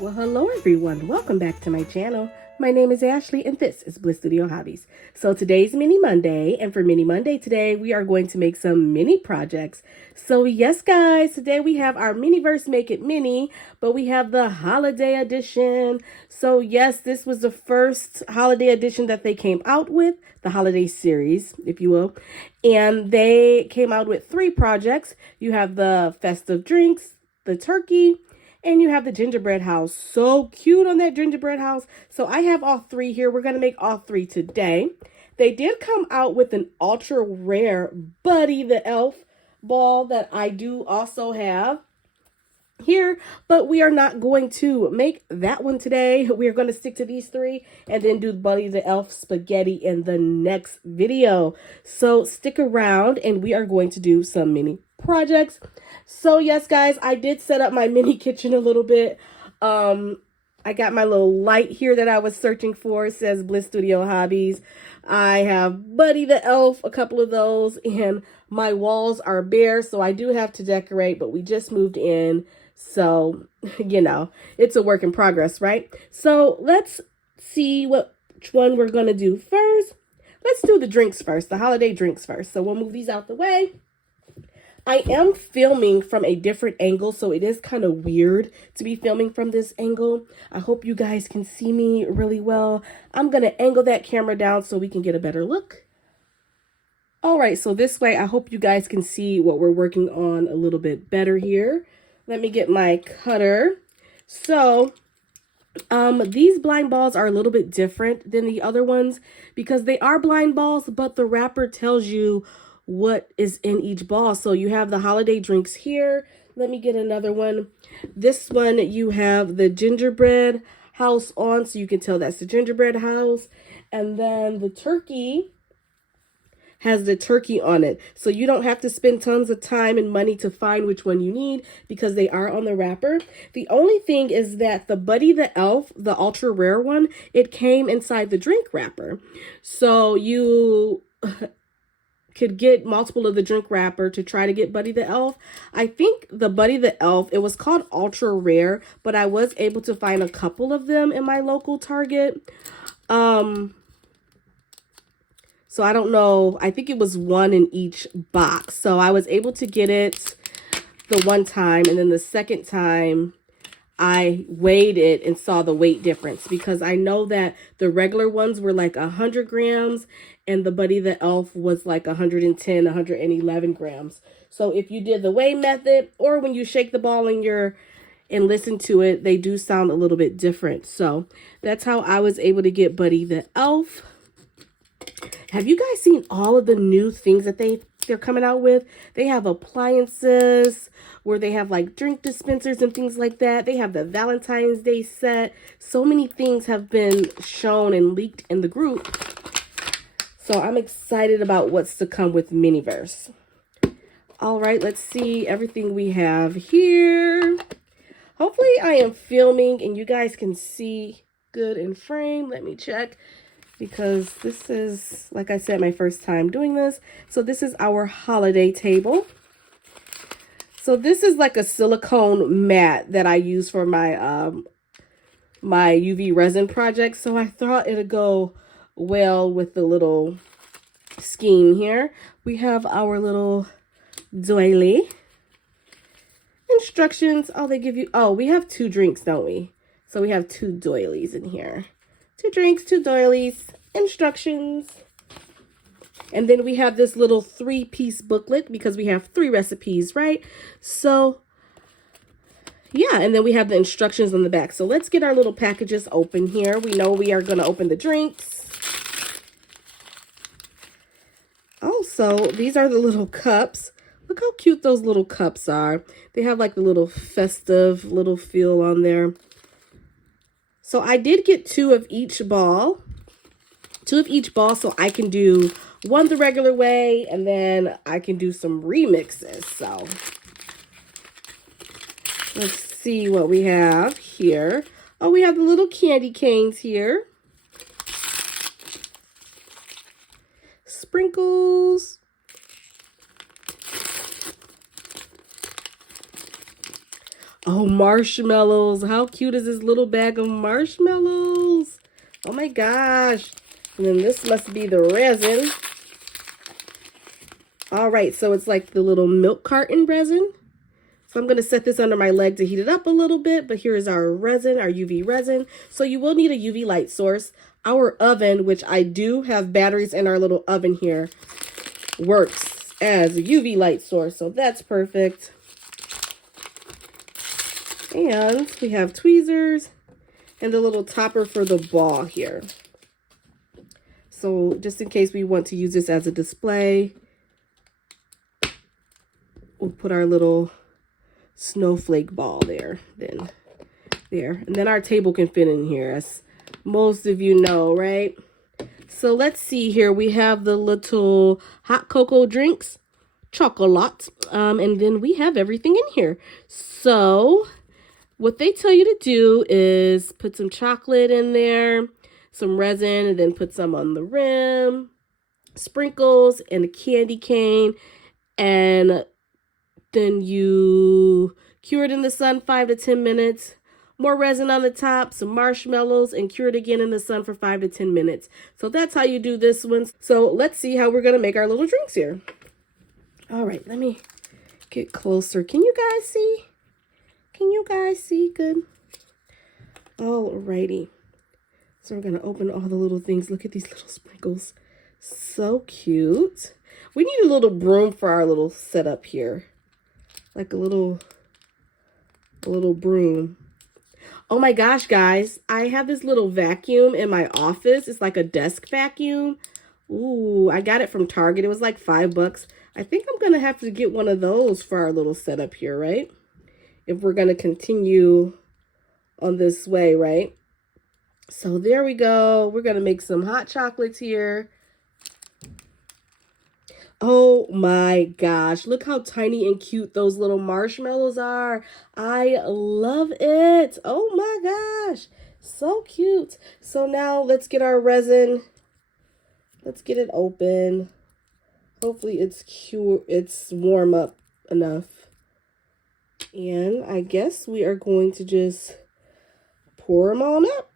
Well, hello everyone. Welcome back to my channel. My name is Ashley and this is Bliss Studio Hobbies. So today's Mini Monday, and for Mini Monday today, we are going to make some mini projects. So yes, guys, today we have our Miniverse Make It Mini, but we have the holiday edition. So yes, this was the first holiday edition that they came out with, the holiday series, if you will. And they came out with 3 projects. You have the festive drinks, the turkey, and you have the gingerbread house. So cute on that gingerbread house. So I have all 3 here. We're going to make all 3 today. They did come out with an ultra rare Buddy the Elf ball that I do also have here, but we are not going to make that one today. We are going to stick to these 3 and then do Buddy the Elf spaghetti in the next video. So stick around and we are going to do some mini projects. So yes, guys, I did set up my mini kitchen a little bit. I got my little light here that I was searching for. It says Bliss Studio Hobbies. I have Buddy the Elf, a couple of those, and my walls are bare, so I do have to decorate, but we just moved in. So, you know, it's a work in progress, right? So let's see which one we're going to do first. Let's do the drinks first, the holiday drinks first. So we'll move these out the way. I am filming from a different angle, so it is kind of weird to be filming from this angle. I hope you guys can see me really well. I'm going to angle that camera down so we can get a better look. All right, so this way, I hope you guys can see what we're working on a little bit better here. Let me get my cutter. So, these blind balls are a little bit different than the other ones because they are blind balls, but the wrapper tells you what is in each ball. So you have the holiday drinks here. Let me get another one. This one, you have the gingerbread house on, so you can tell that's the gingerbread house. And then the turkey has the turkey on it. So you don't have to spend tons of time and money to find which one you need because they are on the wrapper. The only thing is that the Buddy the Elf, the ultra rare one, it came inside the drink wrapper. So you could get multiple of the drink wrapper to try to get Buddy the Elf. I think the Buddy the Elf, it was called ultra rare, but I was able to find a couple of them in my local Target. So I don't know, I think it was 1 in each box. So I was able to get it the one time, and then the second time I weighed it and saw the weight difference because I know that the regular ones were like 100 grams and the Buddy the Elf was like 110, 111 grams. So if you did the weigh method or when you shake the ball and listen to it, they do sound a little bit different. So that's how I was able to get Buddy the Elf. Have you guys seen all of the new things that they're coming out with? They have appliances where they have like drink dispensers and things like that. They have the Valentine's Day set. So many things have been shown and leaked in the group. So I'm excited about what's to come with Miniverse. All right, let's see everything we have here. Hopefully I am filming and you guys can see good in frame. Let me check. Because this is, like I said, my first time doing this. So this is our holiday table. So this is like a silicone mat that I use for my my UV resin project. So I thought it'd go well with the little scheme here. We have our little doily. Instructions. Oh, they give you, oh, we have 2 drinks, don't we? So we have 2 doilies in here. 2 drinks, 2 doilies, instructions. And then we have this little 3-piece booklet because we have 3 recipes, right? So, yeah, and then we have the instructions on the back. So let's get our little packages open here. We know we are going to open the drinks. Also, these are the little cups. Look how cute those little cups are. They have like the little festive little feel on there. So I did get 2 of each ball. 2 of each ball so I can do one the regular way and then I can do some remixes. So let's see what we have here. Oh, we have the little candy canes here. Sprinkles. Oh, marshmallows. How cute is this little bag of marshmallows? Oh my gosh. And then this must be the resin. All right, so it's like the little milk carton resin. So I'm going to set this under my leg to heat it up a little bit, but here is our resin, our UV resin. So you will need a UV light source. Our oven, which I do have batteries in our little oven here, works as a UV light source, so that's perfect. And we have tweezers and the little topper for the ball here. So just in case we want to use this as a display, we'll put our little snowflake ball there, and then our table can fit in here, as most of you know, right? So let's see here. We have the little hot cocoa drinks, chocolate, and then we have everything in here. So what they tell you to do is put some chocolate in there, some resin, and then put some on the rim, sprinkles, and a candy cane, and then you cure it in the sun 5 to 10 minutes. More resin on the top, some marshmallows, and cure it again in the sun for 5 to 10 minutes. So that's how you do this one. So let's see how we're going to make our little drinks here. All right, let me get closer. Can you guys see? Can you guys see good? All righty. So we're going to open all the little things. Look at these little sprinkles. So cute. We need a little broom for our little setup here. Like a little broom. Oh my gosh, guys. I have this little vacuum in my office. It's like a desk vacuum. Ooh, I got it from Target. It was like $5. I think I'm going to have to get one of those for our little setup here, right? If we're going to continue on this way, right? So there we go. We're going to make some hot chocolates here. Oh my gosh, look how tiny and cute those little marshmallows are. I love it. Oh my gosh, so cute. So now let's get our resin. Let's get it open. Hopefully it's warm up enough. And I guess we are going to just pour them on up.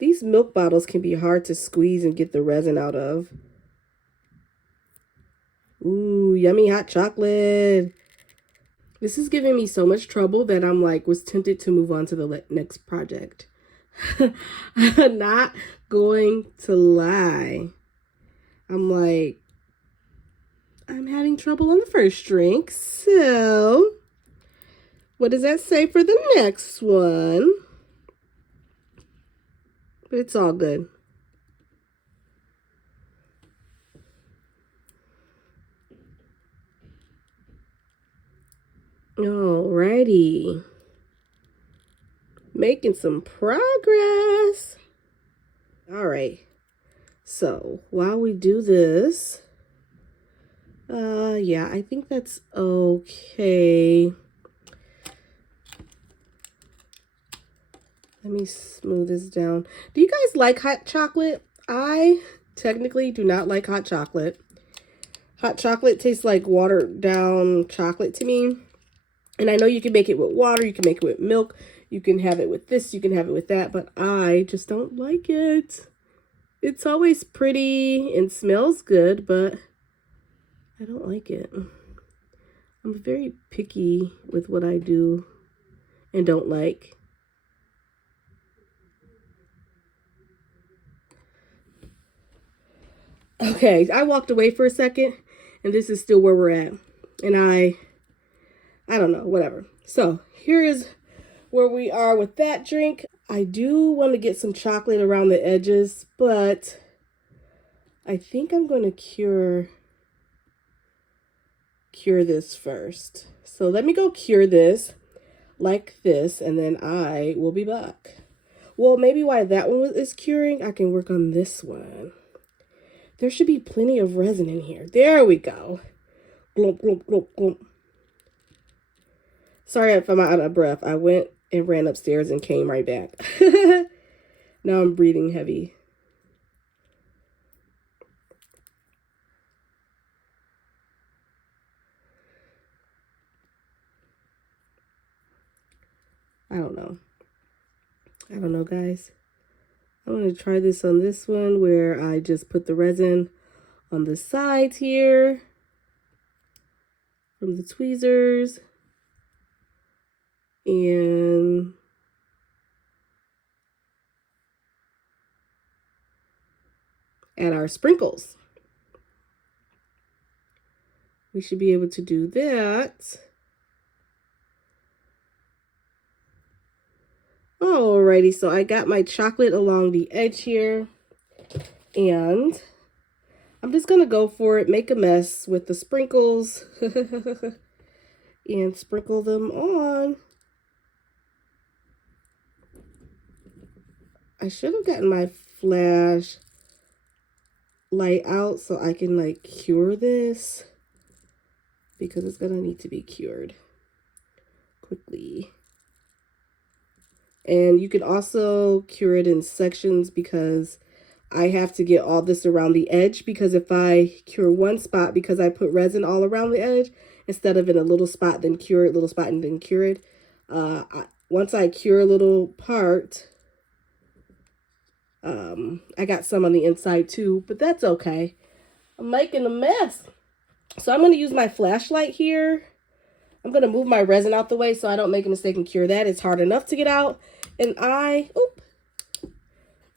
These milk bottles can be hard to squeeze and get the resin out of. Ooh, yummy hot chocolate. This is giving me so much trouble that I'm was tempted to move on to the next project. Not going to lie. I'm having trouble on the first drink. So, what does that say for the next one? But it's all good. Alrighty. Making some progress. Alright. So, while we do this, yeah, I think that's okay. Let me smooth this down. Do you guys like hot chocolate? I technically do not like hot chocolate. Hot chocolate tastes like watered down chocolate to me. And I know you can make it with water, you can make it with milk, you can have it with this, you can have it with that, but I just don't like it. It's always pretty and smells good, but I don't like it. I'm very picky with what I do and don't like. Okay, I walked away for a second, and this is still where we're at. And I don't know, whatever. So here is where we are with that drink. I do want to get some chocolate around the edges, but I think I'm going to cure this first. So let me go cure this like this, and then I will be back. Well, maybe while that one is curing, I can work on this one. There should be plenty of resin in here. There we go. Glump, glump, glump, glump. Sorry if I'm out of breath. I went and ran upstairs and came right back. Now I'm breathing heavy. I don't know. I don't know, guys. I'm going to try this on this one where I just put the resin on the sides here from the tweezers. And add our sprinkles. We should be able to do that. Alrighty, so I got my chocolate along the edge here, and I'm just gonna go for it, make a mess with the sprinkles, and sprinkle them on. I should have gotten my flash light out so I can like cure this, because it's gonna need to be cured quickly. And you can also cure it in sections, because I have to get all this around the edge, because if I cure one spot, because I put resin all around the edge instead of in a little spot, then cure it, little spot, and then cure it. Once I cure a little part, I got some on the inside too, but that's okay. I'm making a mess. So I'm going to use my flashlight here. I'm going to move my resin out the way so I don't make a mistake and cure that. It's hard enough to get out. And I,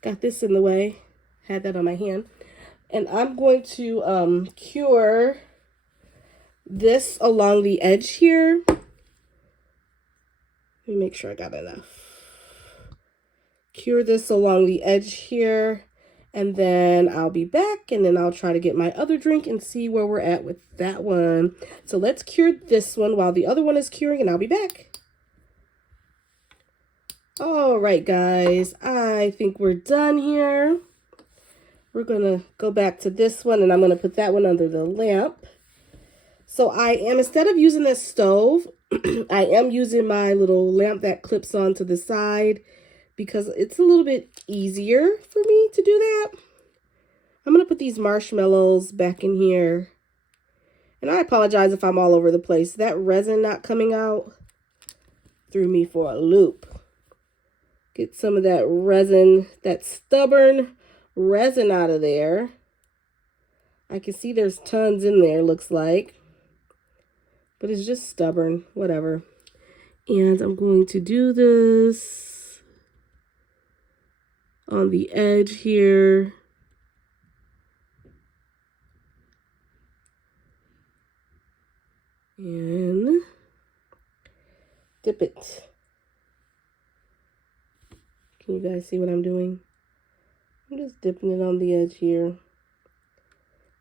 got this in the way. Had that on my hand. And I'm going to cure this along the edge here. Let me make sure I got enough. Cure this along the edge here. And then I'll be back, and then I'll try to get my other drink and see where we're at with that one. So let's cure this one while the other one is curing, and I'll be back. All right, guys, I think we're done here. We're going to go back to this one, and I'm going to put that one under the lamp. So I am, instead of using this stove, I am using my little lamp that clips onto the side, because it's a little bit easier for me to do that. I'm going to put these marshmallows back in here. And I apologize if I'm all over the place. That resin not coming out threw me for a loop. Get some of that resin, that stubborn resin out of there. I can see there's tons in there, looks like. But it's just stubborn, whatever. And I'm going to do this on the edge here. And dip it. Can you guys see what I'm doing? I'm just dipping it on the edge here.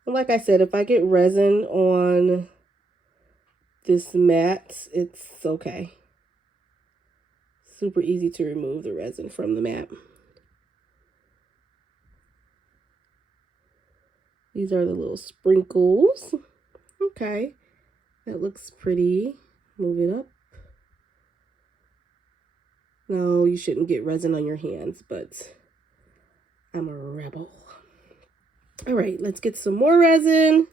And like I said, if I get resin on this mat, it's okay. Super easy to remove the resin from the mat. These are the little sprinkles. Okay, that looks pretty. Move it up. No, you shouldn't get resin on your hands, but I'm a rebel. All right, let's get some more resin.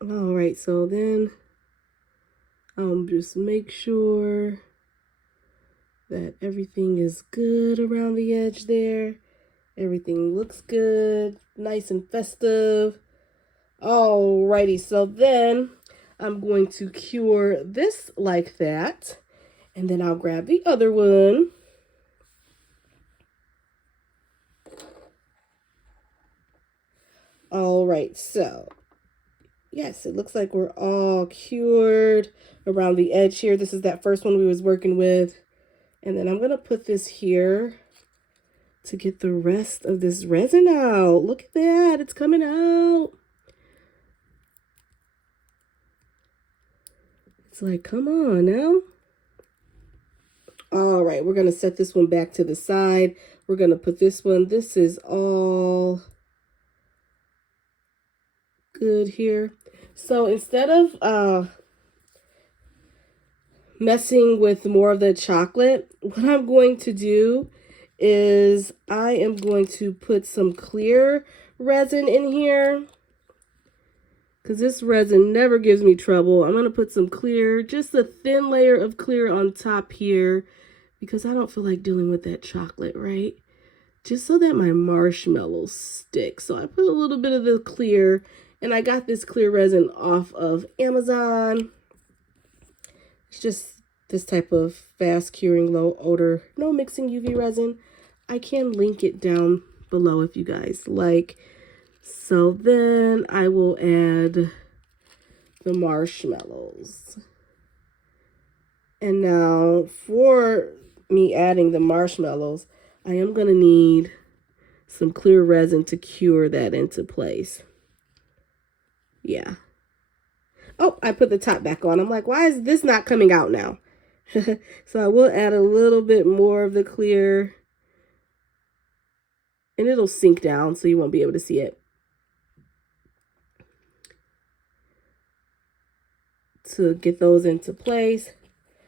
All right, so then just make sure that everything is good around the edge there. Everything looks good, nice and festive. Alrighty, so then I'm going to cure this like that. And then I'll grab the other one. Alright, so yes, it looks like we're all cured around the edge here. This is that first one we was working with. And then I'm going to put this here to get the rest of this resin out. Look at that. It's coming out. It's like, come on now. All right, we're going to set this one back to the side. We're going to put this one. This is all good here. So instead of messing with more of the chocolate, what I'm going to do is I am going to put some clear resin in here. because this resin never gives me trouble. I'm going to put some clear, just a thin layer of clear on top here, because I don't feel like dealing with that chocolate, right? Just so that my marshmallows stick. So I put a little bit of the clear, and I got this clear resin off of Amazon. It's just this type of fast curing, low odor, no mixing UV resin. I can link it down below if you guys like. So then I will add the marshmallows. And now for me adding the marshmallows, I am going to need some clear resin to cure that into place. Yeah. Oh, I put the top back on. I'm like, why is this not coming out now? So I will add a little bit more of the clear. And it'll sink down so you won't be able to see it. To get those into place.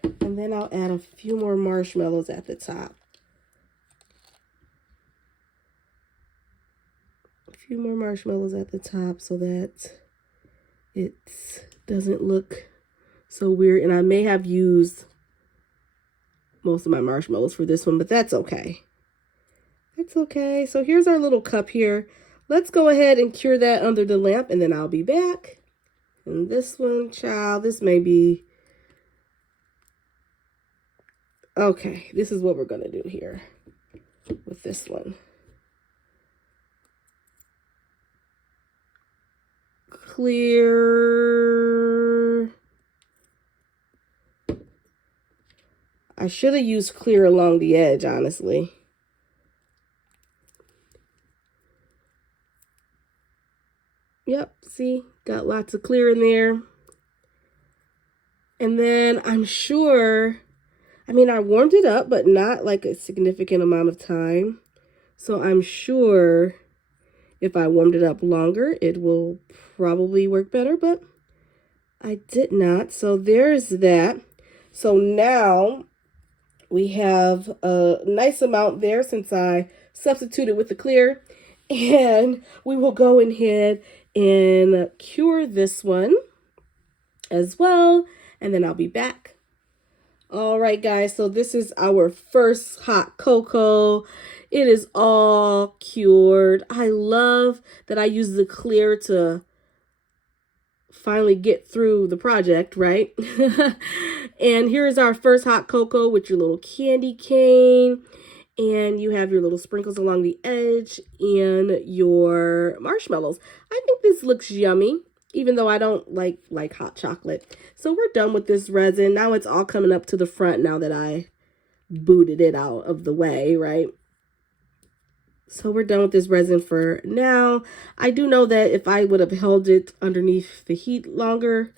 And then I'll add a few more marshmallows at the top. A few more marshmallows at the top so that it doesn't look so weird. And I may have used most of my marshmallows for this one, but that's okay. That's okay. So here's our little cup here. Let's go ahead and cure that under the lamp, and then I'll be back. And this one, child, this may be... Okay, this is what we're going to do here with this one. Clear. I should have used clear along the edge, honestly. Yep, see, got lots of clear in there. And then I'm sure, I mean, I warmed it up, but not like a significant amount of time. So I'm sure if I warmed it up longer, it will probably work better, but I did not. So there's that. So now we have a nice amount there since I substituted with the clear. And we will go ahead and cure this one as well. And then I'll be back. All right, guys. So this is our first hot cocoa. It is all cured. I love that I use the clear to finally get through the project, right? And here's our first hot cocoa with your little candy cane. And you have your little sprinkles along the edge and your marshmallows. I think this looks yummy, even though I don't like hot chocolate. So we're done with this resin. Now it's all coming up to the front now that I booted it out of the way, right? So we're done with this resin for now. I do know that if I would have held it underneath the heat longer,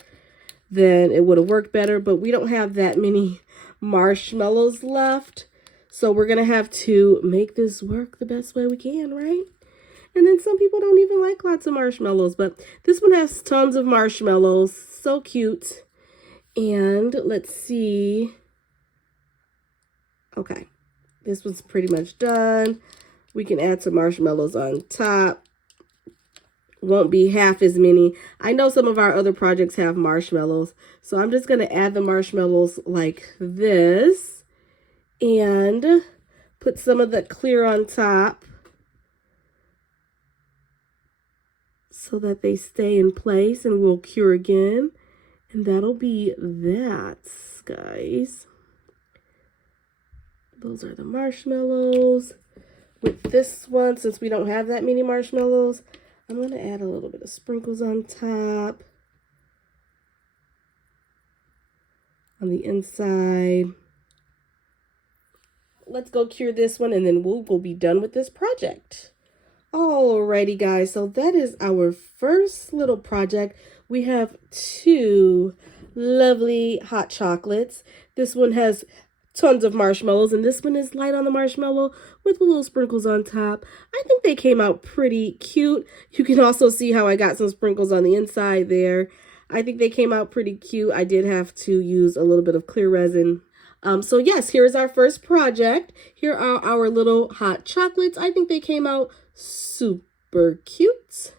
then it would have worked better. But we don't have that many marshmallows left. So we're going to have to make this work the best way we can, right? And then some people don't even like lots of marshmallows, but this one has tons of marshmallows. So cute. And let's see. Okay, this one's pretty much done. We can add some marshmallows on top. Won't be half as many. I know some of our other projects have marshmallows, so I'm just going to add the marshmallows like this. And put some of the clear on top so that they stay in place, and we'll cure again. And that'll be that, guys. Those are the marshmallows. With this one, since we don't have that many marshmallows, I'm going to add a little bit of sprinkles on top, on the inside. Let's go cure this one, and then we'll be done with this project. Alrighty, guys, so that is our first little project. We have two lovely hot chocolates. This one has tons of marshmallows, and this one is light on the marshmallow with little sprinkles on top. I think they came out pretty cute. You can also see how I got some sprinkles on the inside there. I think they came out pretty cute. I did have to use a little bit of clear resin. So yes, here's our first project. Here are our little hot chocolates. I think they came out super cute.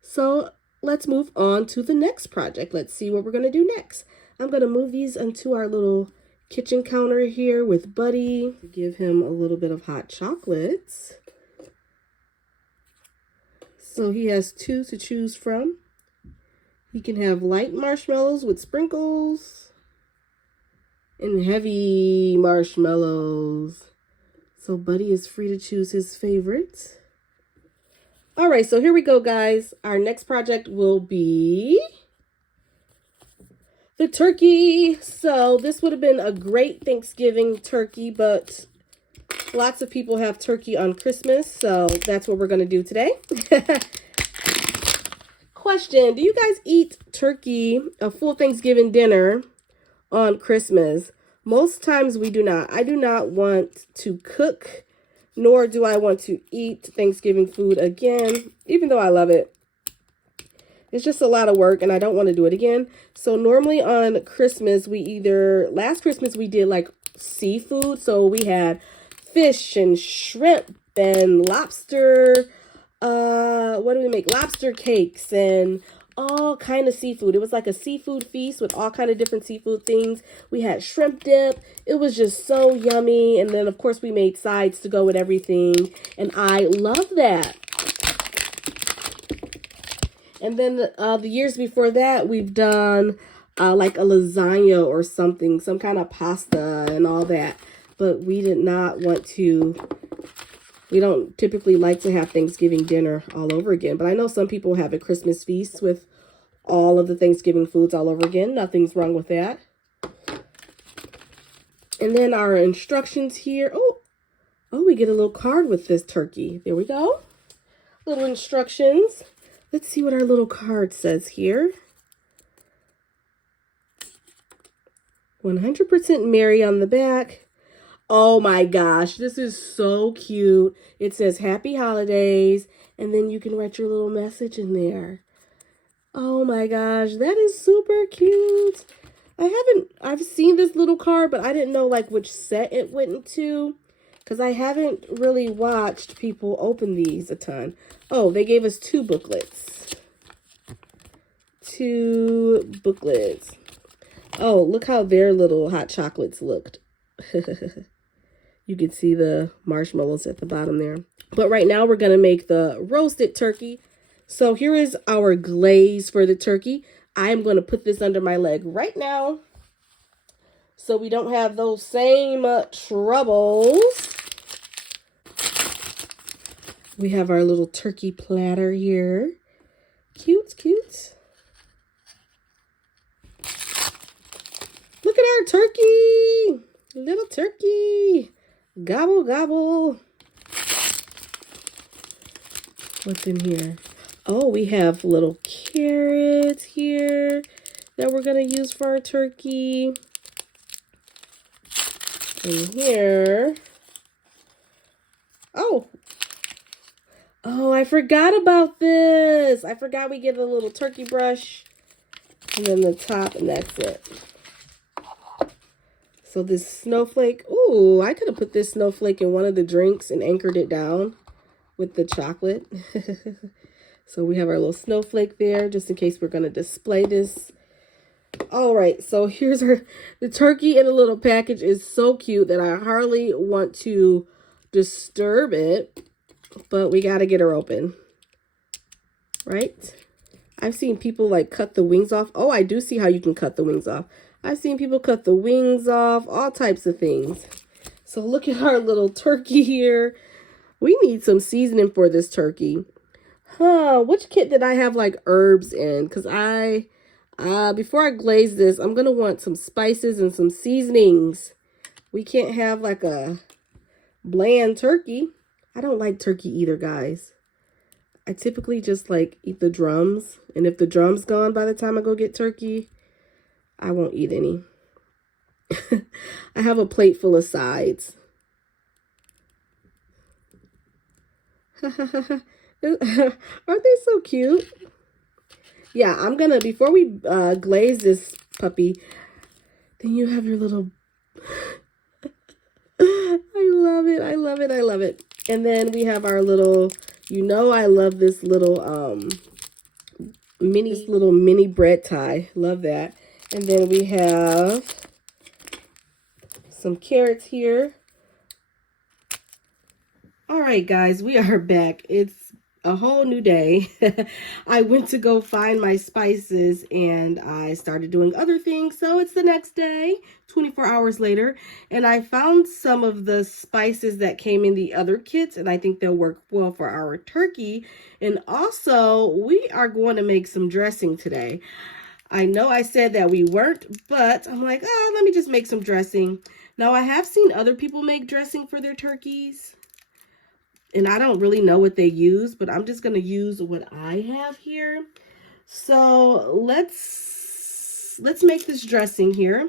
So let's move on to the next project. Let's see what we're going to do next. I'm going to move these onto our little kitchen counter here with Buddy. Give him a little bit of hot chocolates. So he has 2 to choose from. He can have light marshmallows with sprinkles and heavy marshmallows. So Buddy is free to choose his favorites. All right, so here we go, guys. Our next project will be the turkey. So this would have been a great Thanksgiving turkey, but lots of people have turkey on Christmas, so that's what we're going to do today. Question, do you guys eat turkey, a full Thanksgiving dinner on Christmas? Most times we do not. I do not want to cook, nor do I want to eat Thanksgiving food again, even though I love it. It's just a lot of work and I don't want to do it again. So normally on Christmas, last Christmas we did like seafood. So we had fish and shrimp and lobster. What do we make? Lobster cakes and all kind of seafood. It was like a seafood feast with all kind of different seafood things. We had shrimp dip. It was just so yummy. And then of course we made sides to go with everything. And I love that. And then the years before that, we've done like a lasagna or something, some kind of pasta and all that. But we did not want to, we don't typically like to have Thanksgiving dinner all over again. But I know some people have a Christmas feast with all of the Thanksgiving foods all over again. Nothing's wrong with that. And then our instructions here. Oh, we get a little card with this turkey. There we go. Little instructions. Let's see what our little card says here. 100% Merry on the back. Oh my gosh, this is so cute. It says Happy Holidays, and then you can write your little message in there. Oh my gosh, that is super cute. I've seen this little card, but I didn't know like which set it went into, because I haven't really watched people open these a ton. Oh, they gave us 2 booklets. 2 booklets. Oh, look how their little hot chocolates looked. You can see the marshmallows at the bottom there. But right now we're going to make the roasted turkey. So here is our glaze for the turkey. I am going to put this under my leg right now, so we don't have those same troubles. We have our little turkey platter here. Cute, cute. Look at our turkey. Little turkey. Gobble, gobble. What's in here? Oh, we have little carrots here that we're going to use for our turkey. And here. Oh, I forgot about this. I forgot we get a little turkey brush. And then the top, and that's it. So this snowflake. Ooh, I could have put this snowflake in one of the drinks and anchored it down with the chocolate. So we have our little snowflake there, just in case we're going to display this. All right, so here's the turkey in a little package is so cute that I hardly want to disturb it, but we got to get her open, right? I've seen people like cut the wings off. Oh, I do see how you can cut the wings off. I've seen people cut the wings off, all types of things. So look at our little turkey here. We need some seasoning for this turkey. Which kit did I have like herbs in? Because before I glaze this, I'm going to want some spices and some seasonings. We can't have like a bland turkey. I don't like turkey either, guys. I typically just like eat the drums. And if the drum's gone by the time I go get turkey, I won't eat any. I have a plate full of sides. Aren't they so cute? Yeah, I'm gonna, before we glaze this puppy, then you have your little, I love it, I love it, I love it. And then we have our little, I love this little this little mini bread tie. Love that. And then we have some carrots here. All right, guys, we are back. It's a whole new day. I went to go find my spices and I started doing other things. So it's the next day, 24 hours later, and I found some of the spices that came in the other kits, and I think they'll work well for our turkey. And also, we are going to make some dressing today. I know I said that we weren't, but I'm like, oh, let me just make some dressing. Now, I have seen other people make dressing for their turkeys, and I don't really know what they use, but I'm just going to use what I have here. So let's make this dressing here.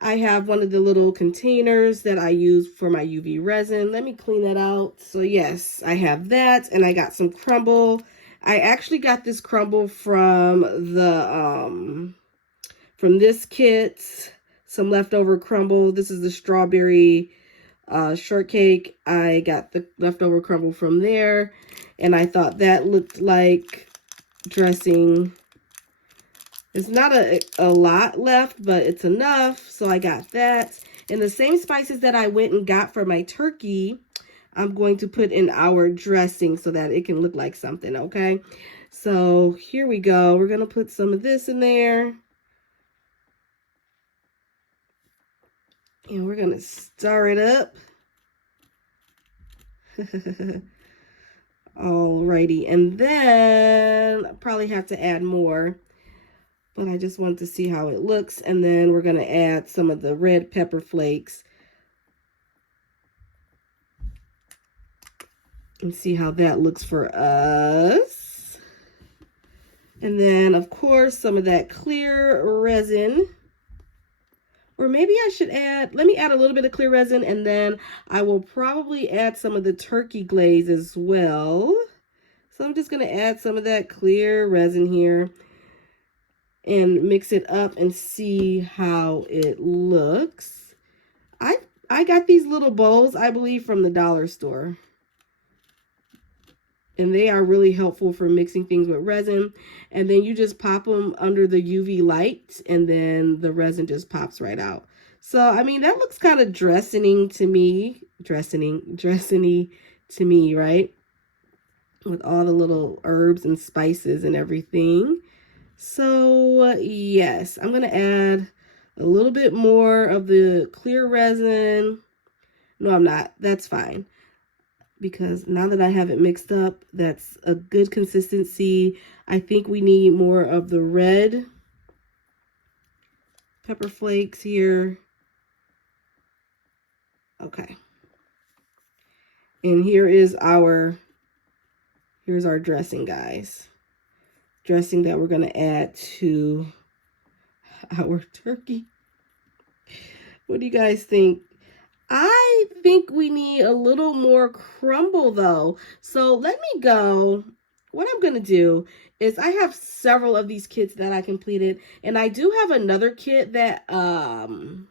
I have one of the little containers that I use for my UV resin. Let me clean that out. So yes, I have that, and I got some crumble. I actually got this crumble from this kit, some leftover crumble. This is the strawberry shortcake. I got the leftover crumble from there, and I thought that looked like dressing. It's not a lot left, but it's enough, so I got that. And the same spices that I went and got for my turkey, I'm going to put in our dressing so that it can look like something, okay? So here we go. We're going to put some of this in there. And we're going to stir it up. Alrighty, and then I probably have to add more, but I just wanted to see how it looks. And then we're going to add some of the red pepper flakes and see how that looks for us. And then, of course, some of that clear resin. Or maybe I should let me add a little bit of clear resin, and then I will probably add some of the turkey glaze as well. So I'm just going to add some of that clear resin here and mix it up and see how it looks. I got these little bowls, I believe, from the dollar store. And they are really helpful for mixing things with resin. And then you just pop them under the UV light, and then the resin just pops right out. So, I mean, that looks kind of dressing-y to me, right? With all the little herbs and spices and everything. So, yes, I'm going to add a little bit more of the clear resin. No, I'm not. That's fine, because now that I have it mixed up, that's a good consistency. I think we need more of the red pepper flakes here. Okay. And here's our dressing, guys. Dressing that we're going to add to our turkey. What do you guys think? I think we need a little more crumble though. So let me go. What I'm going to do is I have several of these kits that I completed, and I do have another kit that the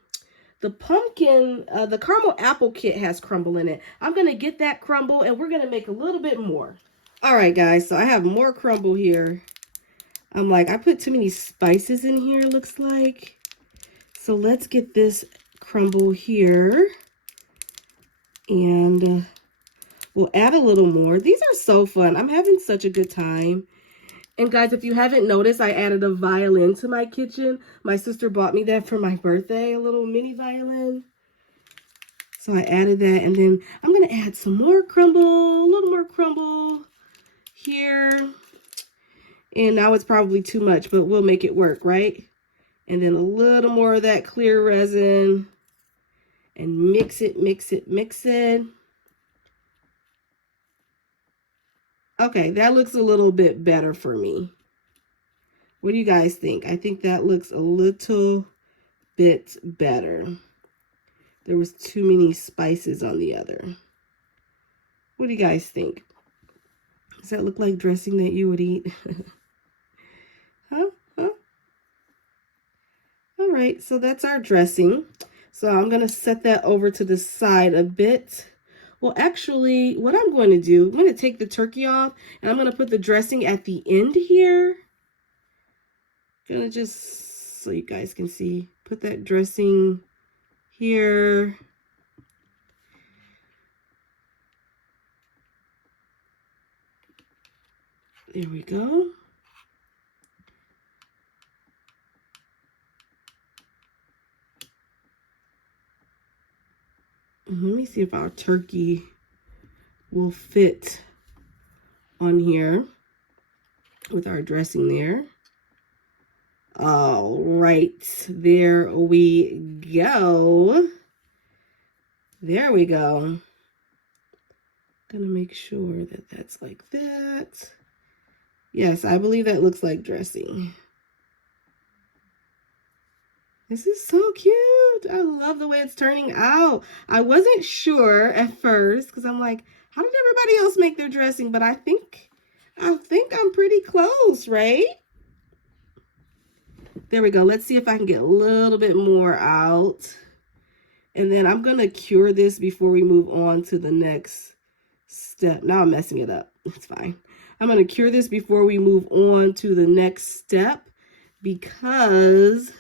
caramel apple kit has crumble in it. I'm going to get that crumble, and we're going to make a little bit more. All right, guys, so I have more crumble here. I'm like, I put too many spices in here, looks like. So let's get this crumble here. And we'll add a little more. These are so fun. I'm having such a good time. And guys, if you haven't noticed, I added a violin to my kitchen. My sister bought me that for my birthday, a little mini violin. So I added that, and then I'm going to add some more crumble, a little more crumble here. And now it's probably too much, but we'll make it work, right? And then a little more of that clear resin. And mix it, mix it, mix it. Okay, that looks a little bit better for me. What do you guys think? I think that looks a little bit better. There was too many spices on the other. What do you guys think? Does that look like dressing that you would eat? Huh? All right, so that's our dressing. So I'm going to set that over to the side a bit. Well, actually, what I'm going to do, I'm going to take the turkey off, and I'm going to put the dressing at the end here. Gonna just, so you guys can see, put that dressing here. There we go. Let me see if our turkey will fit on here with our dressing there. All right, there we go. There we go. Gonna make sure that that's like that. Yes, I believe that looks like dressing. This is so cute. I love the way it's turning out. I wasn't sure at first because I'm like, how did everybody else make their dressing? But I think I'm pretty close, right? There we go. Let's see if I can get a little bit more out. And then I'm going to cure this before we move on to the next step. Now I'm messing it up. It's fine. I'm going to cure this before we move on to the next step because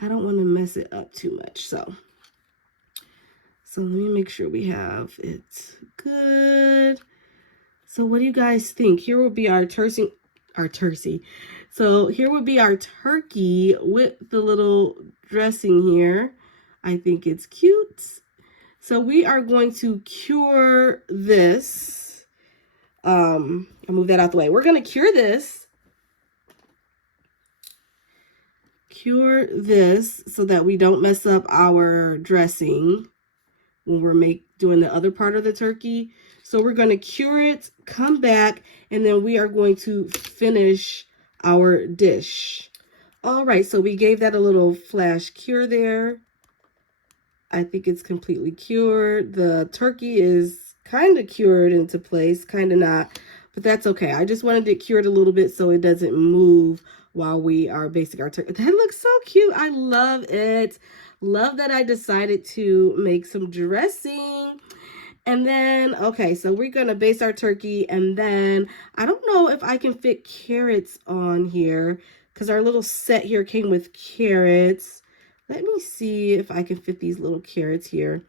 I don't want to mess it up too much. So let me make sure we have it good. So what do you guys think? Here will be our turkey. So here would be our turkey with the little dressing here. I think it's cute. So we are going to cure this. I'll move that out the way. We're going to cure this. Cure this so that we don't mess up our dressing when we're doing the other part of the turkey. So we're going to cure it, come back, and then we are going to finish our dish. All right, so we gave that a little flash cure there. I think it's completely cured. The turkey is kind of cured into place, kind of not, but that's okay. I just wanted it cured a little bit so it doesn't move while we are basting our turkey. That looks so cute. I love it. Love that I decided to make some dressing. And then, okay, so we're going to baste our turkey. And then I don't know if I can fit carrots on here because our little set here came with carrots. Let me see if I can fit these little carrots here.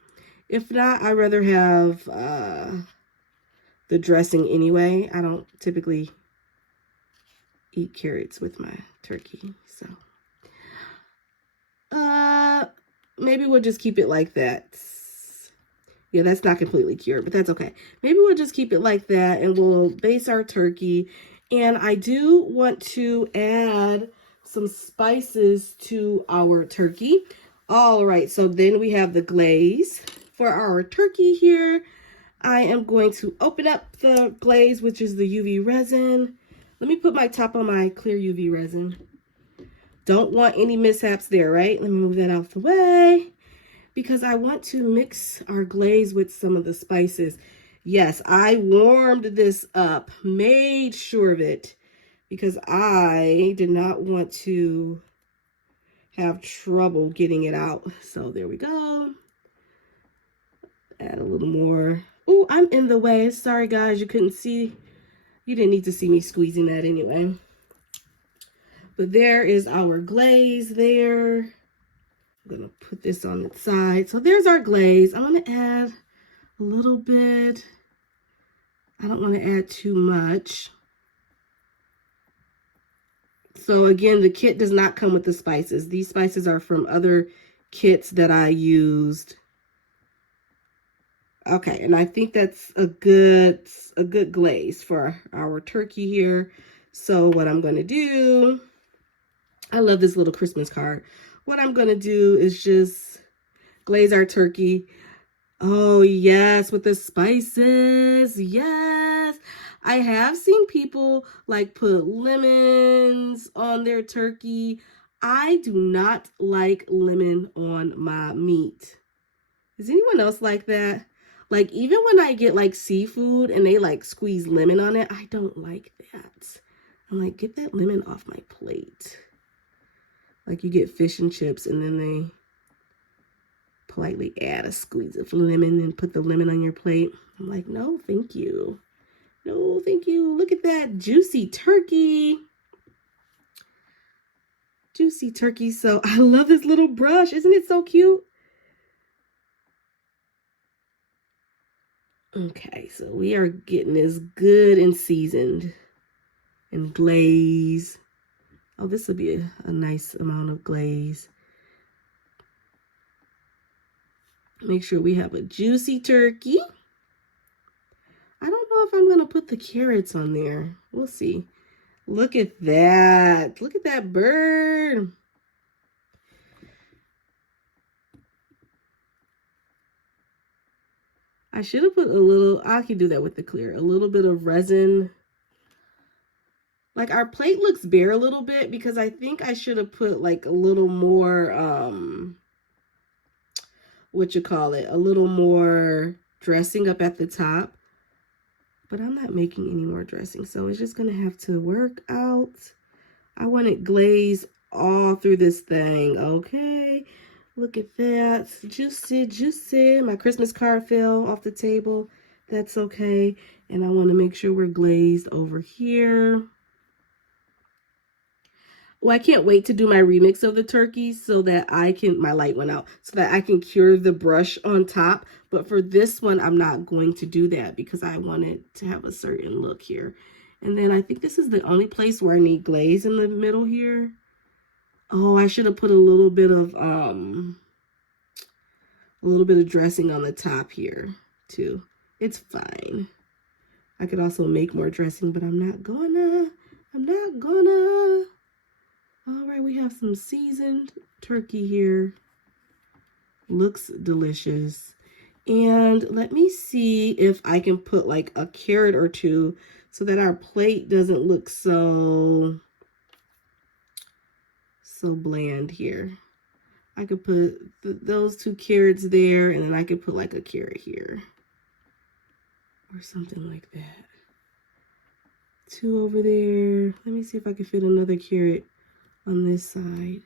If not, I'd rather have the dressing anyway. I don't typically eat carrots with my turkey, so maybe we'll just keep it like that. Yeah, that's not completely cured, but that's okay. Maybe we'll just keep it like that and we'll baste our turkey. And I do want to add some spices to our turkey. All right, so then we have the glaze for our turkey here. I am going to open up the glaze, which is the UV resin. Let me put my top on my clear UV resin. Don't want any mishaps there, right? Let me move that out the way because I want to mix our glaze with some of the spices. Yes, I warmed this up, made sure of it because I did not want to have trouble getting it out. So there we go. Add a little more. Oh, I'm in the way. Sorry, guys, you couldn't see. You didn't need to see me squeezing that anyway. But there is our glaze there. I'm going to put this on its side. So there's our glaze. I'm going to add a little bit. I don't want to add too much. So again, the kit does not come with the spices. These spices are from other kits that I used. Okay, and I think that's a good glaze for our turkey here. So what I'm going to do, I love this little Christmas card. What I'm going to do is just glaze our turkey. Oh, yes, with the spices. Yes. I have seen people like put lemons on their turkey. I do not like lemon on my meat. Is anyone else like that? Like, even when I get like seafood and they like squeeze lemon on it, I don't like that. I'm like, get that lemon off my plate. Like, you get fish and chips and then they politely add a squeeze of lemon and put the lemon on your plate. I'm like, no, thank you. No, thank you. Look at that juicy turkey. juicy turkey. So I love this little brush. Isn't it so cute? Okay, so we are getting this good and seasoned and glaze. Oh, this will be a nice amount of glaze. Make sure we have a juicy turkey. I don't know if I'm going to put the carrots on there. We'll see. Look at that. Look at that bird. I should have put a little, I can do that with the clear, a little bit of resin. Like our plate looks bare a little bit because I think I should have put like a little more, a little more dressing up at the top. But I'm not making any more dressing, so it's just gonna have to work out. I want it glazed all through this thing, okay? Look at that, juicy, juicy. My Christmas card fell off the table. That's okay. And I want to make sure we're glazed over here. Well, I can't wait to do my remix of the turkey so that I can, my light went out, so that I can cure the brush on top. But for this one, I'm not going to do that because I want it to have a certain look here. And then I think this is the only place where I need glaze in the middle here. Oh, I should have put a little bit of dressing on the top here too. It's fine. I could also make more dressing, but I'm not gonna. All right, we have some seasoned turkey here. Looks delicious. And let me see if I can put like a carrot or two so that our plate doesn't look so bland here. I could put those 2 carrots there, and then I could put like a carrot here or something like that. 2 over there. Let me see if I can fit another carrot on this side.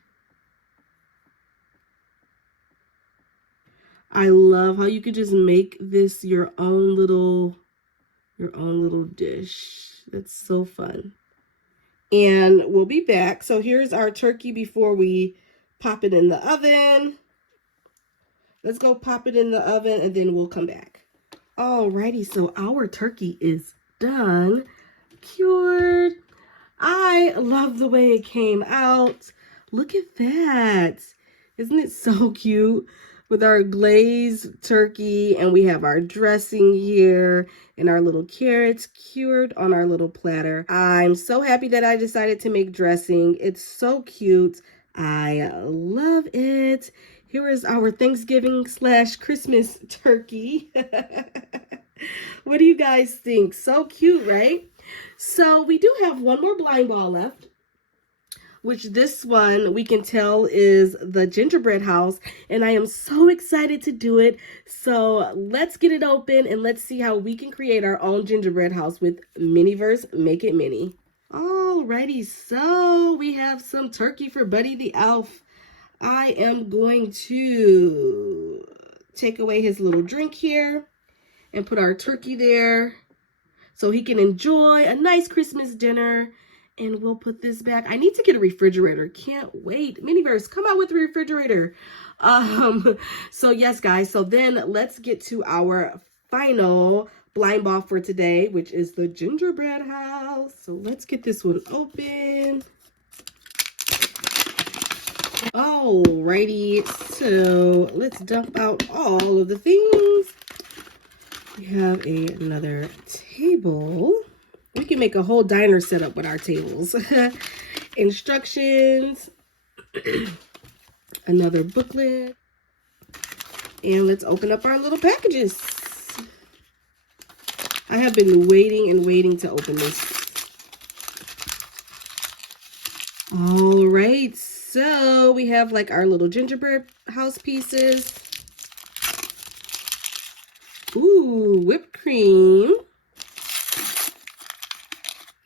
I love how you could just make this your own little dish. That's so fun. And we'll be back. So here's our turkey before we pop it in the oven. Let's go pop it in the oven and then we'll come back. Alrighty, so our turkey is done, cured. I love the way it came out. Look at that. Isn't it so cute? With our glazed turkey, and we have our dressing here and our little carrots cured on our little platter. I'm so happy that I decided to make dressing. It's so cute. I love it. Here is our Thanksgiving / Christmas turkey. What do you guys think? So cute, right? So we do have one more blind ball left, which this one we can tell is the gingerbread house, and I am so excited to do it. So let's get it open and let's see how we can create our own gingerbread house with Miniverse Make It Mini. Alrighty, so we have some turkey for Buddy the Elf. I am going to take away his little drink here and put our turkey there so he can enjoy a nice Christmas dinner. And we'll put this back. I need to get a refrigerator. Can't wait. Miniverse, come out with a refrigerator. So yes, guys. So then let's get to our final blind ball for today, which is the gingerbread house. So let's get this one open. Alrighty. So let's dump out all of the things. We have another table. We can make a whole diner setup with our tables. Instructions, another booklet, and let's open up our little packages. I have been waiting and waiting to open this. All right, so we have like our little gingerbread house pieces. Ooh, whipped cream.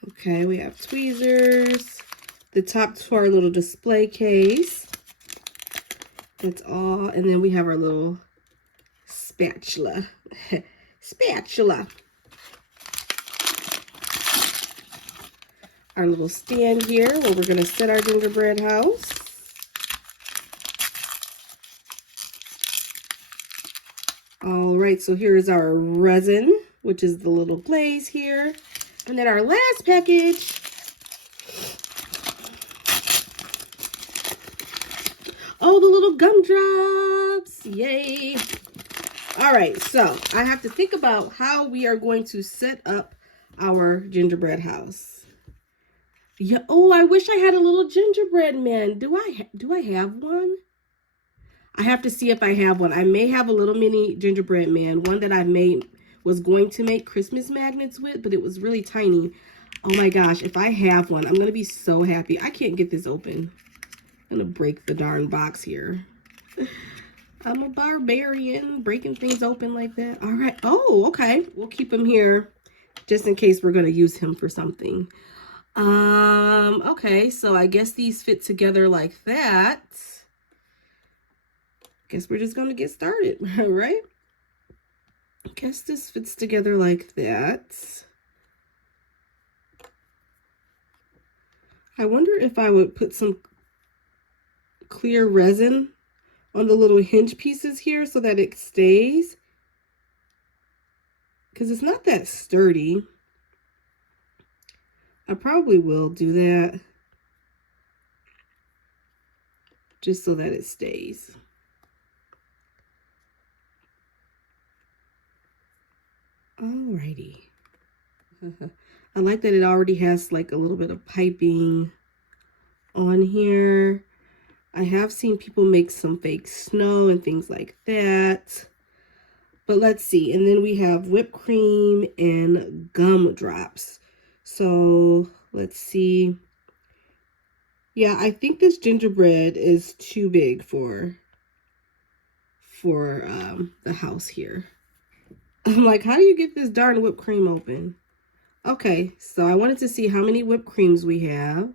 Okay, we have tweezers, the top to our little display case. That's all. And then we have our little spatula. Spatula. Our little stand here where we're going to set our gingerbread house. right, so here is our resin, which is the little glaze here. And then our last package. Oh, the little gumdrops. Yay. All right, so I have to think about how we are going to set up our gingerbread house. Yeah. Oh, I wish I had a little gingerbread man. Do I have one? I have to see if I have one. I may have a little mini gingerbread man. One that I was going to make Christmas magnets with, but it was really tiny. Oh my gosh, if I have one, I'm going to be so happy. I can't get this open. I'm going to break the darn box here. I'm a barbarian, breaking things open like that. All right. Oh, okay. We'll keep him here just in case we're going to use him for something. Okay, so I guess these fit together like that. Guess we're just going to get started, right? Guess this fits together like that. I wonder if I would put some clear resin on the little hinge pieces here so that it stays. Because it's not that sturdy. I probably will do that. Just so that it stays. Alrighty. I like that it already has like a little bit of piping on here. I have seen people make some fake snow and things like that. But let's see. And then we have whipped cream and gumdrops. So let's see. Yeah, I think this gingerbread is too big for the house here. I'm like, how do you get this darn whipped cream open? Okay, so I wanted to see how many whipped creams we have.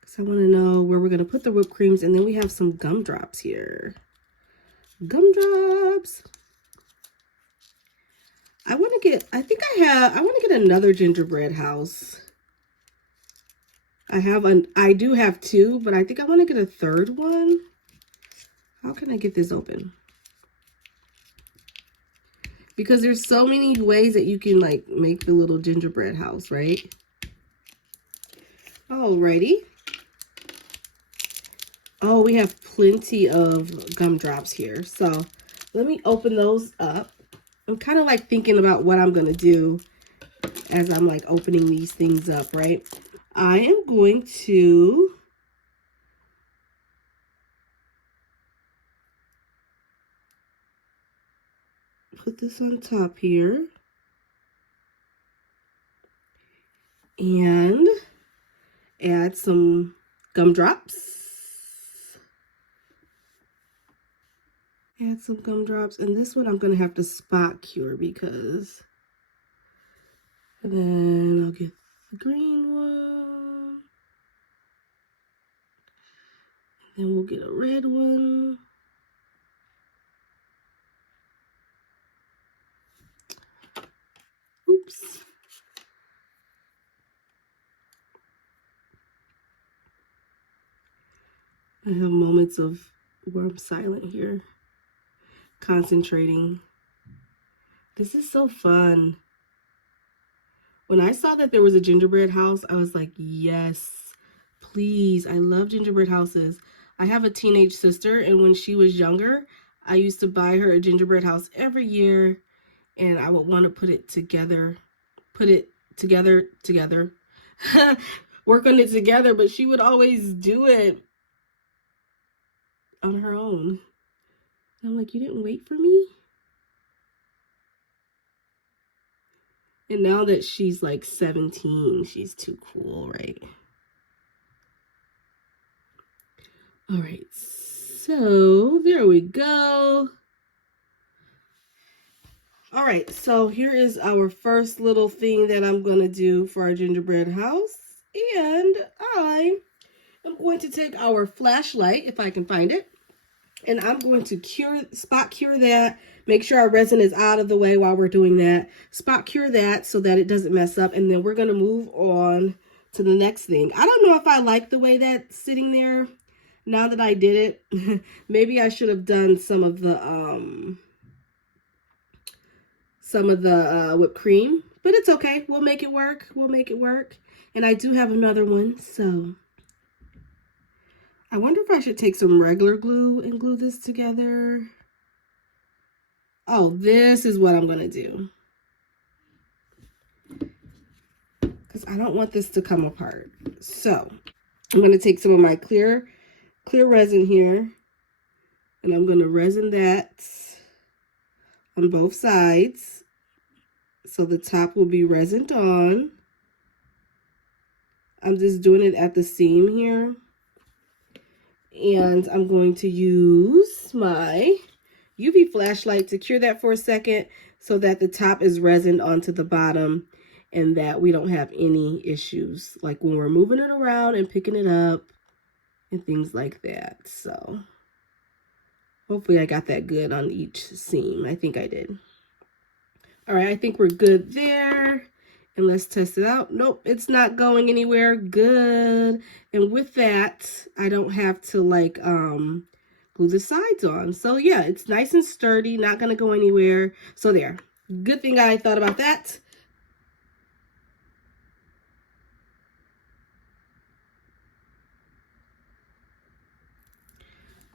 Because I want to know where we're going to put the whipped creams. And then we have some gumdrops here. Gumdrops. I want to get another gingerbread house. I do have two, but I think I want to get a third one. How can I get this open? Because there's so many ways that you can like make the little gingerbread house, right? Alrighty. Oh, we have plenty of gumdrops here. So let me open those up. I'm kind of like thinking about what I'm going to do as I'm like opening these things up, right? I am going to put this on top here and add some gumdrops. Add some gumdrops, and this one I'm going to have to spot cure because, and then I'll get the green one, and then we'll get a red one. Oops. I have moments of where I'm silent here, concentrating. This is so fun. When I saw that there was a gingerbread house, I was like, yes, please. I love gingerbread houses. I have a teenage sister, and when she was younger, I used to buy her a gingerbread house every year, and I would want to put it together, work on it together, but she would always do it on her own. And I'm like, you didn't wait for me? And now that she's like 17, she's too cool, right? All right, so there we go. All right, so here is our first little thing that I'm going to do for our gingerbread house. And I am going to take our flashlight, if I can find it, and I'm going to spot cure that. Make sure our resin is out of the way while we're doing that. Spot cure that so that it doesn't mess up. And then we're going to move on to the next thing. I don't know if I like the way that's sitting there. Now that I did it, maybe I should have done some of the whipped cream, but it's okay. We'll make it work. We'll make it work. And I do have another one, so I wonder if I should take some regular glue and glue this together. Oh, this is what I'm gonna do, because I don't want this to come apart. So I'm gonna take some of my clear resin here, and I'm gonna resin that on both sides, so the top will be resined on. I'm just doing it at the seam here, and I'm going to use my UV flashlight to cure that for a second so that the top is resined onto the bottom and that we don't have any issues like when we're moving it around and picking it up and things like that. So hopefully I got that good on each seam. I think I did. All right, I think we're good there. And let's test it out. Nope, it's not going anywhere. Good. And with that, I don't have to like glue the sides on. So yeah, it's nice and sturdy, not gonna go anywhere. So there. Good thing I thought about that.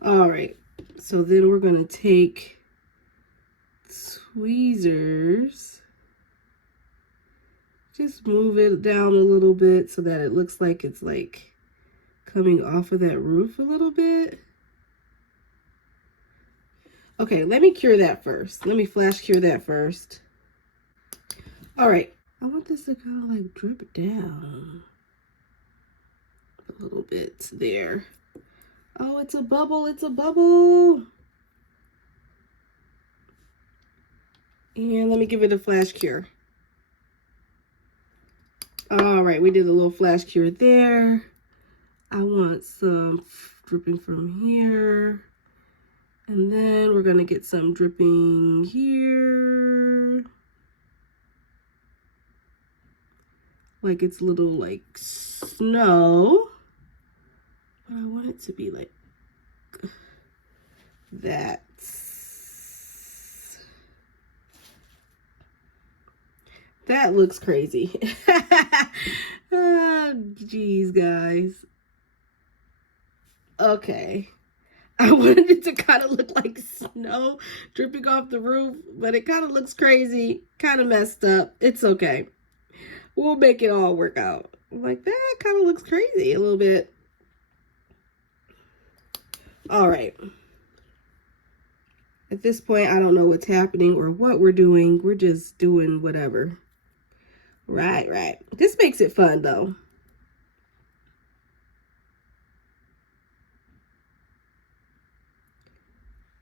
All right, so then we're gonna take tweezers. Just move it down a little bit so that it looks like it's like coming off of that roof a little bit. Okay, let me cure that first. Let me flash cure that first. All right, I want this to kind of like drip down a little bit there. Oh, it's a bubble, it's a bubble. And let me give it a flash cure. All right, we did a little flash cure there. I want some dripping from here. And then we're gonna get some dripping here. Like it's little like snow. But I want it to be like that. That looks crazy. Oh, geez, guys. Okay. I wanted it to kind of look like snow dripping off the roof, but it kind of looks crazy, kind of messed up. It's okay. We'll make it all work out. I'm like, that kind of looks crazy a little bit. All right. At this point, I don't know what's happening or what we're doing. We're just doing whatever. Right. This makes it fun, though.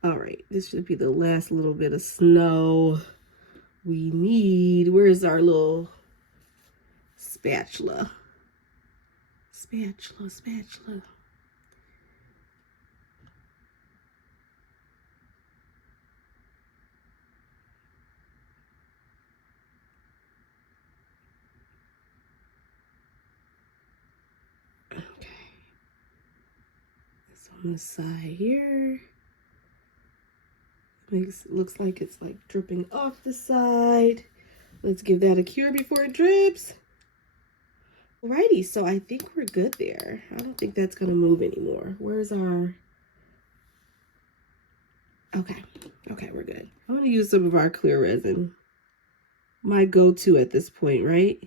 All right, this should be the last little bit of snow we need. Where's our little spatula? Spatula. Okay. It's on the side here. Looks like it's like dripping off the side. Let's give that a cure before it drips. Alrighty, so I think we're good there. I don't think that's gonna move anymore. Where's our... Okay, we're good. I'm gonna use some of our clear resin. My go-to at this point, right?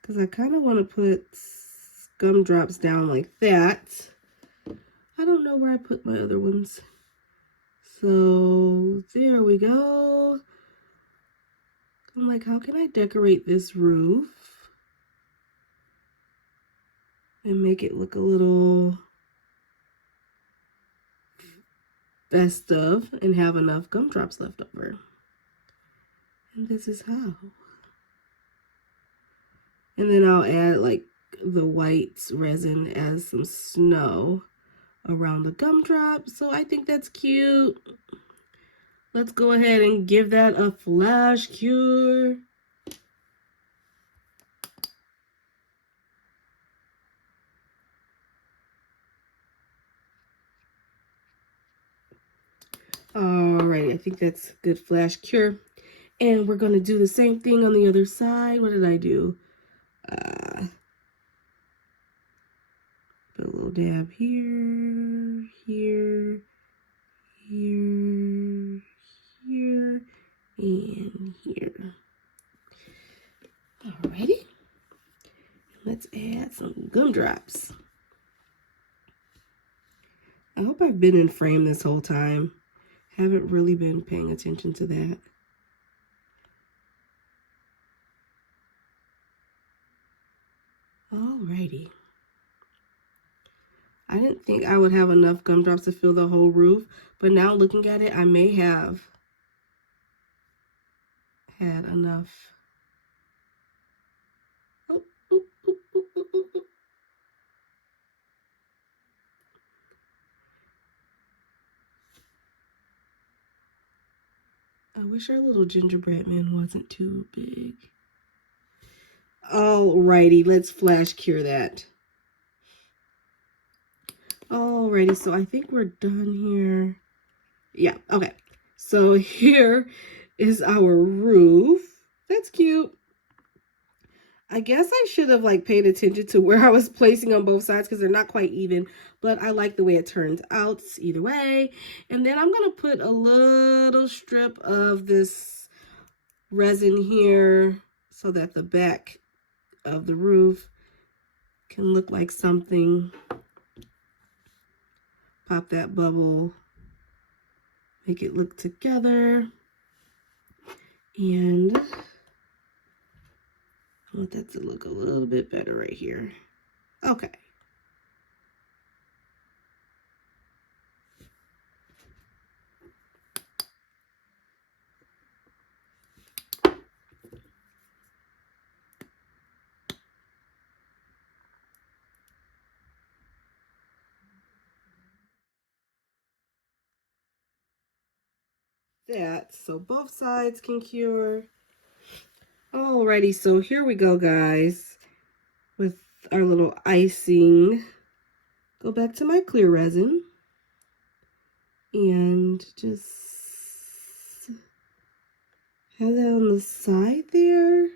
Because I kind of want to put gumdrops down like that. I don't know where I put my other ones. So there we go. I'm like, how can I decorate this roof and make it look a little festive and have enough gumdrops left over? And this is how. And then I'll add like the white resin as some snow around the gumdrops. So I think that's cute. Let's go ahead and give that a flash cure. right, I think that's good flash cure. And we're going to do the same thing on the other side. What did I do? Put a little dab here, here, here, here, and here. Alrighty. Let's add some gumdrops. I hope I've been in frame this whole time. Haven't really been paying attention to that. Alrighty. I didn't think I would have enough gumdrops to fill the whole roof, but now looking at it, I may have had enough. Oh, ooh, ooh, ooh, ooh, ooh, ooh. I wish our little gingerbread man wasn't too big. Alrighty, let's flash cure that. Alrighty, so I think we're done here. Yeah, okay. So here is our roof. That's cute. I guess I should have like paid attention to where I was placing on both sides because they're not quite even, but I like the way it turns out either way. And then I'm going to put a little strip of this resin here so that the back of the roof can look like something. Pop that bubble, make it look together, and I want that to look a little bit better right here. Okay. That so both sides can cure. Alrighty, so here we go, guys, with our little icing. Go back to my clear resin and just have that on the side there. I'm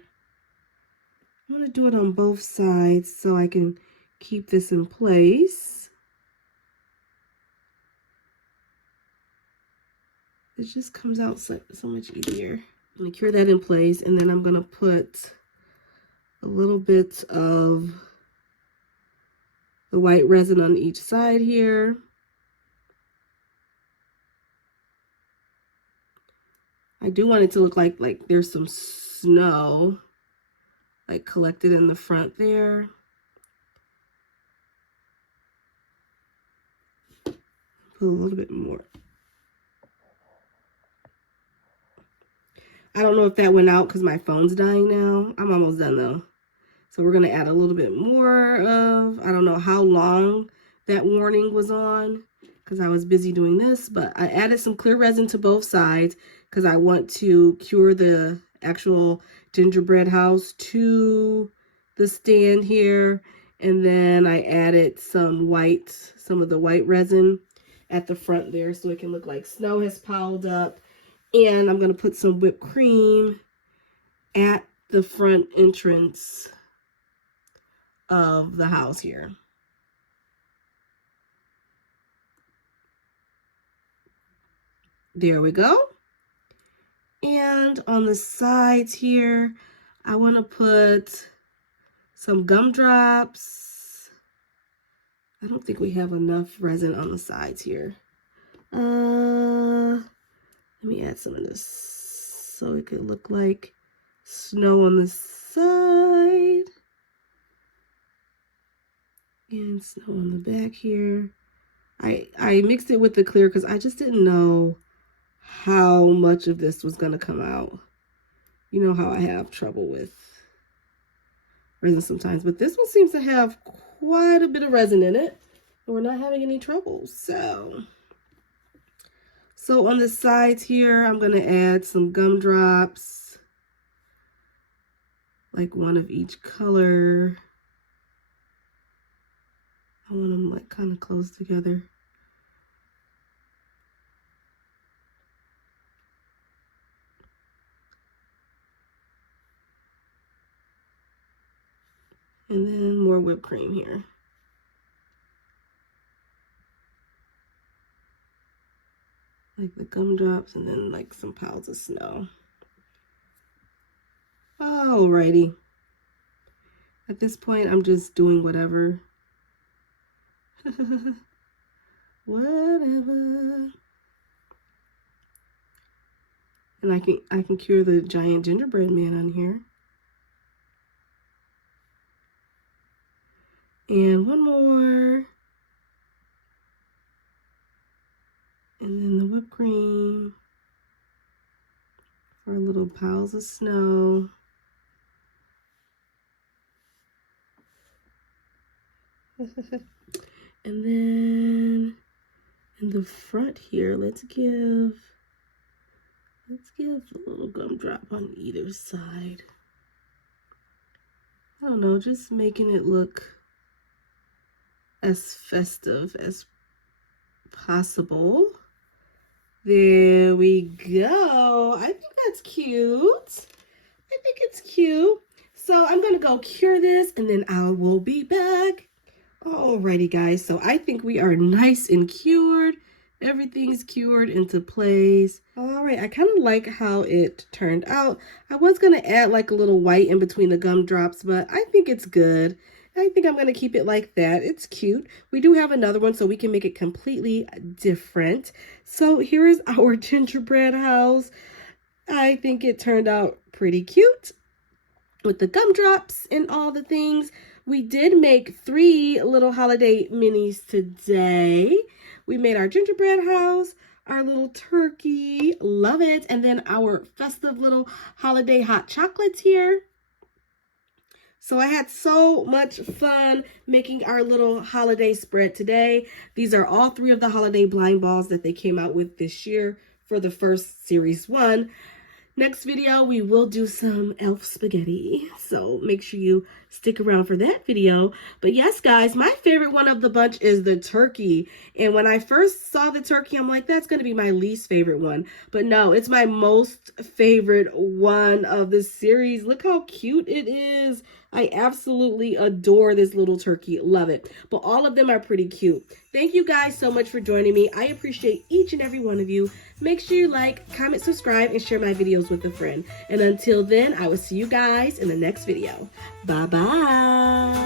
going to do it on both sides so I can keep this in place. It just comes out so much easier. I'm going to cure that in place, and then I'm going to put a little bit of the white resin on each side here. I do want it to look like there's some snow like collected in the front there. Put a little bit more. I don't know if that went out because my phone's dying now. I'm almost done though. So we're going to add a little bit more of, I don't know how long that warning was on because I was busy doing this, but I added some clear resin to both sides because I want to cure the actual gingerbread house to the stand here. And then I added some of the white resin at the front there so it can look like snow has piled up. And I'm going to put some whipped cream at the front entrance of the house here. There we go. And on the sides here, I want to put some gumdrops. I don't think we have enough resin on the sides here. Let me add some of this so it could look like snow on the side. And snow on the back here. I mixed it with the clear because I just didn't know how much of this was going to come out. You know how I have trouble with resin sometimes, but this one seems to have quite a bit of resin in it, and we're not having any trouble. So on the sides here, I'm going to add some gumdrops, like one of each color. I want them like kind of close together. And then more whipped cream here. Like the gumdrops and then like some piles of snow. Alrighty. At this point, I'm just doing whatever. Whatever. And I can cure the giant gingerbread man on here. And one more. And then the whipped cream for our little piles of snow. And then in the front here, let's give a little gumdrop on either side. I don't know, just making it look as festive as possible. There we go. I think that's cute. I think it's cute. So I'm gonna go cure this and then I will be back. Alrighty guys, so I think we are nice and cured. Everything's cured into place. Alright, I kind of like how it turned out. I was gonna add like a little white in between the gumdrops, but I think it's good. I think I'm gonna keep it like that. It's cute. We do have another one, so we can make it completely different. So here is our gingerbread house. I think it turned out pretty cute with the gumdrops and all the things. We did make 3 little holiday minis today. We made our gingerbread house, our little turkey, love it, and then our festive little holiday hot chocolates here. So I had so much fun making our little holiday spread today. These are all 3 of the holiday blind balls that they came out with this year for the first series 1. Next video, we will do some elf spaghetti. So make sure you stick around for that video. But yes, guys, my favorite one of the bunch is the turkey. And when I first saw the turkey, I'm like, that's going to be my least favorite one. But no, it's my most favorite one of the series. Look how cute it is. I absolutely adore this little turkey. Love it. But all of them are pretty cute. Thank you guys so much for joining me. I appreciate each and every one of you. Make sure you like, comment, subscribe, and share my videos with a friend. And until then, I will see you guys in the next video. Bye-bye.